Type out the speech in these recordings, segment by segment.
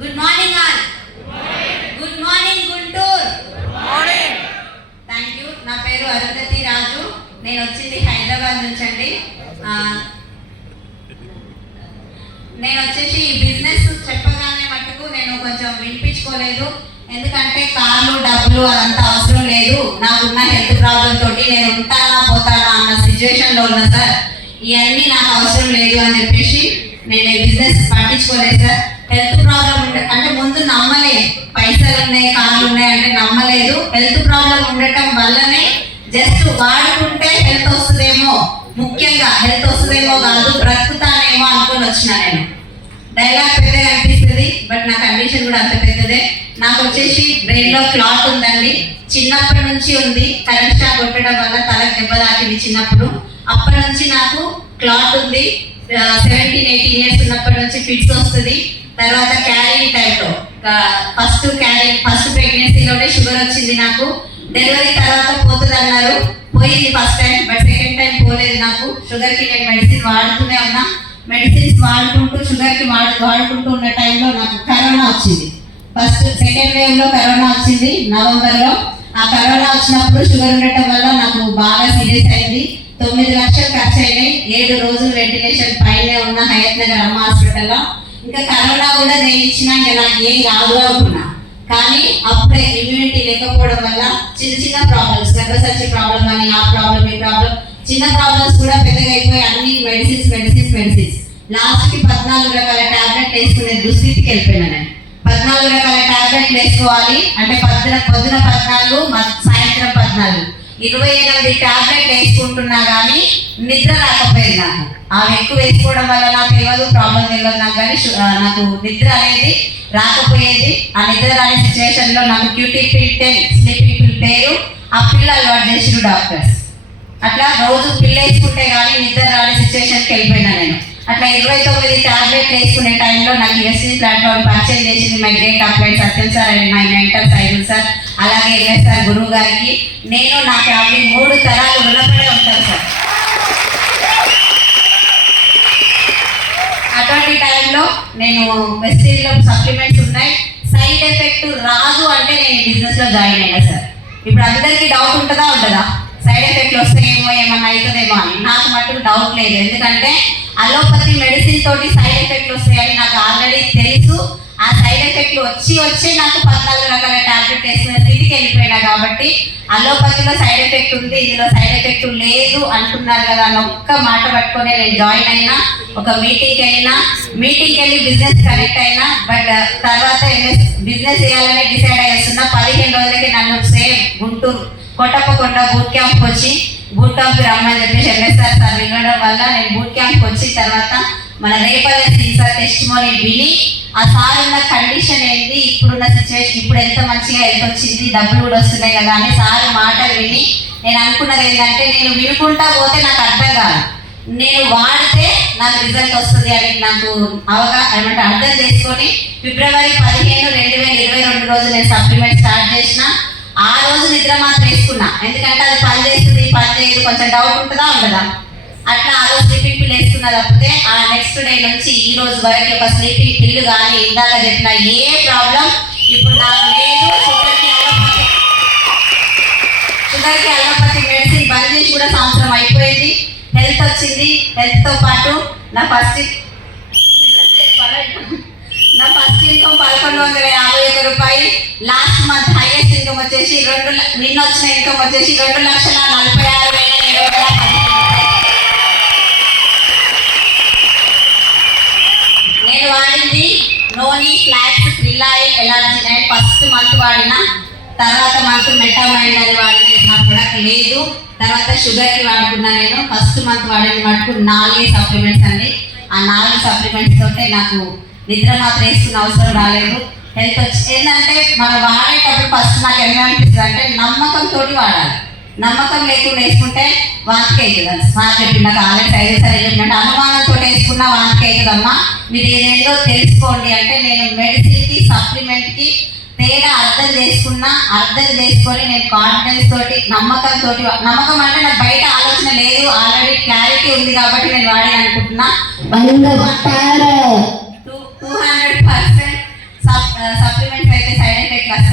Good morning all. Good morning Guntur. Thank you. నా పేరు అరుంధతి రాజు. నేను వచ్చింది హైదరాబాద్ నుంచి అండి. నేను వచ్చేసి ఈ బిజినెస్ చెప్పగానే మట్టుకు నేను కొంచెం వినిపించుకోలేదు. ఎందుకంటే కార్లు డబ్బులు అదంతా అవసరం లేదు, నాకున్న హెల్త్ ప్రాబ్లం తోటి నేను ఉంటానా పోతానా అన్న సిచ్యువేషన్లో ఉన్నా సార్. ఇవన్నీ నాకు అవసరం లేదు అని చెప్పేసి నేను ఈ బిజినెస్ పట్టించుకోలేదు సార్. హెల్త్ ప్రాబ్లం అంటే ముందు నమ్మలేదు, పైసలు ఉన్నాయి కార్లు ఉన్నాయి అంటే నమ్మలేదు. హెల్త్ ప్రాబ్లం ఉండటం వల్లనే జస్ట్ వాడుకుంటే హెల్త్ వస్తుందేమో, ముఖ్యంగా హెల్త్ వస్తుందేమో కాదు బ్రతుకుతానేమో అనుకుని వచ్చిన. నేను డైలాగ్ పెద్దగా అనిపిస్తుంది, బట్ నా కండిషన్ కూడా అంత పెద్దదే. నాకు వచ్చేసి బ్రెయిన్ లో క్లాట్ ఉందండి, చిన్నప్పటి నుంచి ఉంది. కరెంట్ షాక్ కొట్టడం వల్ల తలకు దెబ్బ తాకింది చిన్నప్పుడు. అప్పటి నుంచి నాకు క్లాట్ ఉంది. 17-18 ఇయర్స్ ఉన్నప్పటి నుంచి ఫిట్స్ వస్తుంది. తర్వాత క్యారీ టైంలో ఫస్ట్ ప్రెగ్నెన్సీలోనే షుగర్ వచ్చింది నాకు. డెలివరీ తర్వాత పోతుంది అన్నారు, పోయింది first time, but second time పోలేదు నాకు. షుగర్కి నేను మెడిసిన్ వాడుతూనే ఉన్నా. మెడిసిన్స్ వాడుకుంటూ షుగర్కి వాడుకుంటూ ఉన్న టైంలో నాకు కరోనా వచ్చింది. సెకండ్ వేవ్ లో కరోనా వచ్చింది నవంబర్లో. ఆ కరోనా వచ్చినప్పుడు షుగర్ ఉండటం వల్ల నాకు బాగా సీరియస్ అయింది. 9 లక్షలు ఖర్చు అయినాయి. 7 రోజులు వెంటిలేషన్ పైనే ఉన్న హయత్ నగర్ అమ్మ హాస్పిటల్లో. ఇంకా కరోనా కూడా నేను ఇచ్చినా ఇంకా నాకు ఏం కాదు అనుకున్నా. కానీ అప్పుడే ఇమ్యూనిటీ లేకపోవడం వల్ల చిన్న ప్రాబ్లమ్స్, గర్భసంచి ప్రాబ్లం కానీ ఆ ప్రాబ్లం ఈ ప్రాబ్లం, చిన్న ప్రాబ్లమ్స్ కూడా పెద్దగా అయిపోయి అన్ని మెడిసిన్స్ లాస్ట్కి 14 రకాల టాబ్లెట్ వేసుకునే దుస్థితికి వెళ్ళిపోయినా. నేను 14 రకాల టాబ్లెట్లు వేసుకోవాలి అంటే పొద్దున 14, సాయంత్రం 14, 28 టాబ్లెట్లు వేసుకుంటున్నా కానీ నిద్ర రాకపోయింది నాకు. అవి ఎక్కువ వేసుకోవడం వల్ల నాకు తెలియదు, ప్రాబ్లం తెలియదు నాకు, కానీ నాకు నిద్ర అనేది రాకపోయేది. ఆ నిద్ర రాని సిచ్యువేషన్లో నాకు QT-10 స్లీపింగ్ పిల్ పేరు ఆ పిల్ల అలవాటు చేసిన డాక్టర్స్. అట్లా రోజు పిల్ల వేసుకుంటే కానీ నిద్ర రాని సిచ్యువేషన్కి వెళ్ళిపోయినా నేను. అట్లా 29 టాబ్లెట్లు వేసుకునే టైంలో నాకు USC ప్లాట్ఫామ్ పర్చేజ్ చేసింది my great upline Satyam sir and my mentor Saidul sir, అలాగే MSR గురువు గారికి. నేను నా ఫ్యామిలీ 3 తరాలు రుణపడే ఉంటాను సార్. అటువంటి టైంలో నేను వెస్టీజ్లో సప్లిమెంట్స్ ఉన్నాయి, సైడ్ ఎఫెక్ట్ రాదు అంటే నేను ఈ బిజినెస్లో జాయిన్ అయినా సార్. ఇప్పుడు అందరికీ డౌట్ ఉంటుందా సైడ్ ఎఫెక్ట్లు వస్తాయేమో, ఏమన్నా అవుతుందేమో అని. నాకు మట్టుకు డౌట్ లేదు, ఎందుకంటే అలోపతి మెడిసిన్ తోటి సైడ్ ఎఫెక్ట్లు వస్తాయని నాకు ఆల్రెడీ తెలుసు. ఆ సైడ్ ఎఫెక్ట్లు వచ్చి నాకు 14 రకాల టాబ్లెట్ వేసుకునే స్థితికి వెళ్ళిపోయినా. కాబట్టి అలోపతిలో సైడ్ ఎఫెక్ట్ ఉంది, ఇందులో సైడ్ ఎఫెక్ట్ లేదు అంటున్నారు కదా అని ఒక్క మాట పట్టుకొని నేను జాయిన్ అయినా. ఒక మీటింగ్కి వెళ్ళి బిజినెస్ కనెక్ట్ అయినా. బట్ తర్వాత బిజినెస్ చేయాలని డిసైడ్ అయ్యేస్తున్నా. 15 రోజులకి నన్ను సేమ్ గుంటూరు కొట్టప్పకొండ బూట్ క్యాంప్కి వచ్చి బూట్ క్యాంప్ రమ్మని చెప్పేసి MSR సార్ వినడం వల్ల నేను బూట్ క్యాంప్కి వచ్చి తర్వాత మన రేపల్లి సార్ టెస్టిమోనీ విని ఆ సార్ ఉన్న కండిషన్ ఏంటి, ఇప్పుడున్న సిచ్యువేషన్, ఇప్పుడు ఎంత మంచిగా హెల్త్ వచ్చింది, డబ్బులు కూడా వస్తున్నాయి కదా అని సార్ మాటలు విని నేను అనుకున్నది ఏంటంటే నేను వినుకుంటా పోతే నాకు అర్థం కాదు, నేను వాడితే నాకు రిజల్ట్ వస్తుంది అని నాకు అర్థం చేసుకొని ఫిబ్రవరి 15, 2022 రోజు నేను సప్లిమెంట్ స్టార్ట్ చేసిన. ఆ రోజు నిద్ర మాత్రం వేసుకున్నా, ఎందుకంటే అది పని చేస్తుంది పని చేయదు కొంచెం డౌట్ ఉండదా. అట్లా ఆ రోజు స్లీపింగ్ పిల్ వేసుకున్నా తప్పితే ఆ నెక్స్ట్ డే నుంచి ఈ రోజు వరకు ఒక స్లీపింగ్ పిల్ కానీ ఇందాక చెప్పిన ఏ ప్రాబ్లం ఇప్పుడు నాకు లేదు. షుగర్కి అలోపతి మెడిసిన్ బంద్ చేసి కూడా సంవత్సరం అయిపోయింది. హెల్త్ వచ్చింది. హెల్త్తో పాటు నా ఫస్ట్ ఇన్కమ్ 1151 రూపాయలు. లాస్ట్ మంత్ హైయెస్ట్ ఇన్కమ్ వచ్చేసి నిన్న వచ్చిన ఇన్కమ్ వచ్చేసి 2,46,710. నేను వాడింది noni flax krill oil allergy night first month వాడిన. తర్వాత మంత్ మెటామైండ్ అని వాడిన, నా ప్రొడక్ట్ లేదు. తర్వాత షుగర్కి వాడుకున్నా. నేను ఫస్ట్ మంత్ వాడింది మటుకు 4 సప్లిమెంట్స్ అండి. ఆ 4 సప్లిమెంట్స్ తోటే నాకు నిద్ర మాత్రం వేసుకున్న అవసరం రాలేదు. హెల్త్ వచ్చి ఏంటంటే మనం వాడేటప్పుడు ఫస్ట్ నాకు ఎలా అనిపిస్తుంది అంటే నమ్మకంతో వాడాలి. నమ్మకం లేకుండా వేసుకుంటే వాంతికి అవుతుంది. సార్ చెప్పి నాకు ఆల్రెడీ సరే చెప్పినట్టు అనుమానంతో వేసుకున్నా వాంతికి అవుతుందమ్మా, మీరు ఏదేందో తెలుసుకోండి అంటే నేను మెడిసిన్కి సప్లిమెంట్కి తేడా అర్థం చేసుకొని నేను కాన్ఫిడెన్స్ తోటి నమ్మకం అంటే నాకు బయట ఆలోచన లేదు, ఆల్రెడీ క్లారిటీ ఉంది కాబట్టి నేను వాడి అనుకుంటున్నా. 200%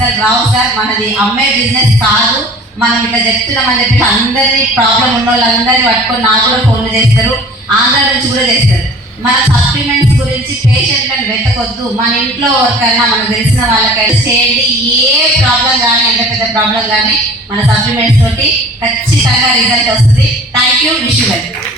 అసలు రావు సార్. మనది అమ్మే బిజినెస్ కాదు. మనం ఇట్లా చెప్తున్నామని చెప్పి అందరినీ ప్రాబ్లం ఉన్న వాళ్ళందరినీ పట్టుకొని నాకు కూడా ఫోన్లు చేస్తారు, ఆంధ్ర నుంచి కూడా చేస్తారు. మన సప్లిమెంట్స్ గురించి పేషెంట్లను వెతకొద్దు. మన ఇంట్లో ఎవరికైనా మనకు తెలిసిన వాళ్ళకైనా చేయండి. ఏ ప్రాబ్లం కానీ, ఎంత పెద్ద ప్రాబ్లం కానీ మన సప్లిమెంట్స్ తోటి ఖచ్చితంగా రిజల్ట్ వస్తుంది. Thank you. Wish you welcome.